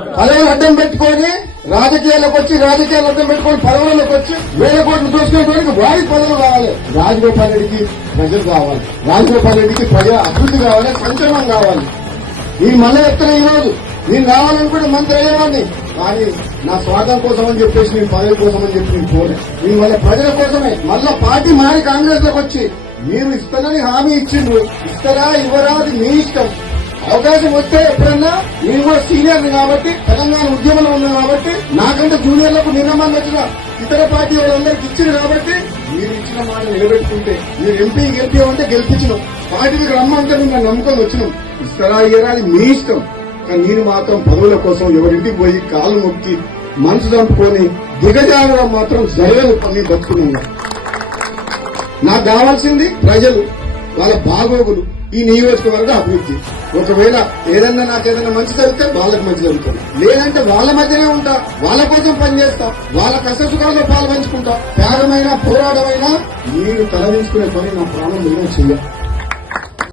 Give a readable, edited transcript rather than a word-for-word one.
పదవులు అడ్డం పెట్టుకొని రాజకీయాలకు వచ్చి రాజకీయాలు అడ్డం పెట్టుకొని పదవులకు వచ్చి వేల కోట్లు దోచుకునేటువంటి వారికి పదవులు కావాలి. రాజగోపాల్ రెడ్డికి ప్రజలు కావాలి, రాజగోపాల్ రెడ్డికి ప్రజల అభివృద్ధి కావాలి, సంక్షేమం కావాలి. నేను మళ్ళీ చెప్తున్నా ఈ రోజు నేను కావాలనుకుంటే మంత్రి అయ్యేవాడిని, కానీ నా స్వార్థం కోసం అని చెప్పేసి నేను పదవి కోసం అని చెప్పి నేను పోలే. నేను మళ్ళీ ప్రజల కోసమే మళ్ళా పార్టీ మారి కాంగ్రెస్ లోకి వచ్చి మీరు ఇస్తానని హామీ ఇచ్చిండ్రు, ఇస్తారా ఇవ్వరా అది మీ ఇష్టం. అవకాశం వస్తే ఎప్పుడన్నా నేను కూడా సీనియర్ కాబట్టి తెలంగాణ ఉద్యమంలో ఉన్నా కాబట్టి నాకంటే జూనియర్లకు నిర్ణయం వచ్చిన ఇతర పార్టీ వాళ్ళందరికీ ఇచ్చింది కాబట్టి మీరు ఇచ్చిన మాట నిలబెట్టుకుంటే మీరు ఎంపీ గెలిపామంటే గెలిపించినాం, పార్టీకి రమ్మంటే మేము నమ్ముకొని వచ్చినాం. ఇస్తారా ఇయ్యరా అది మీ ఇష్టం. కానీ నేను మాత్రం పదవుల కోసం ఎవరింటికి పోయి కాళ్ళు మొక్కి మనసు చంపుకొని దిగజారడం మాత్రం జరగదు. పని బతుకున్నా నాకు కావాల్సింది ప్రజలు, వాళ్ళ బాగోగులు, ఈ నియోజకవర్గ అభివృద్ధి. ఒకవేళ ఏదన్నా నాకేదన్నా మంచి జరిగితే వాళ్ళకి మంచి జరుగుతుంది, లేదంటే వాళ్ళ మధ్యనే ఉంటా, వాళ్ళ కోసం పనిచేస్తా, వాళ్ళ కష్టసుఖాల్లో పాలు పంచుకుంటా. త్యాగమైనా పోరాటమైనా మీరు తలదించుకునే పని నా ప్రాణం మీద చెయ్య.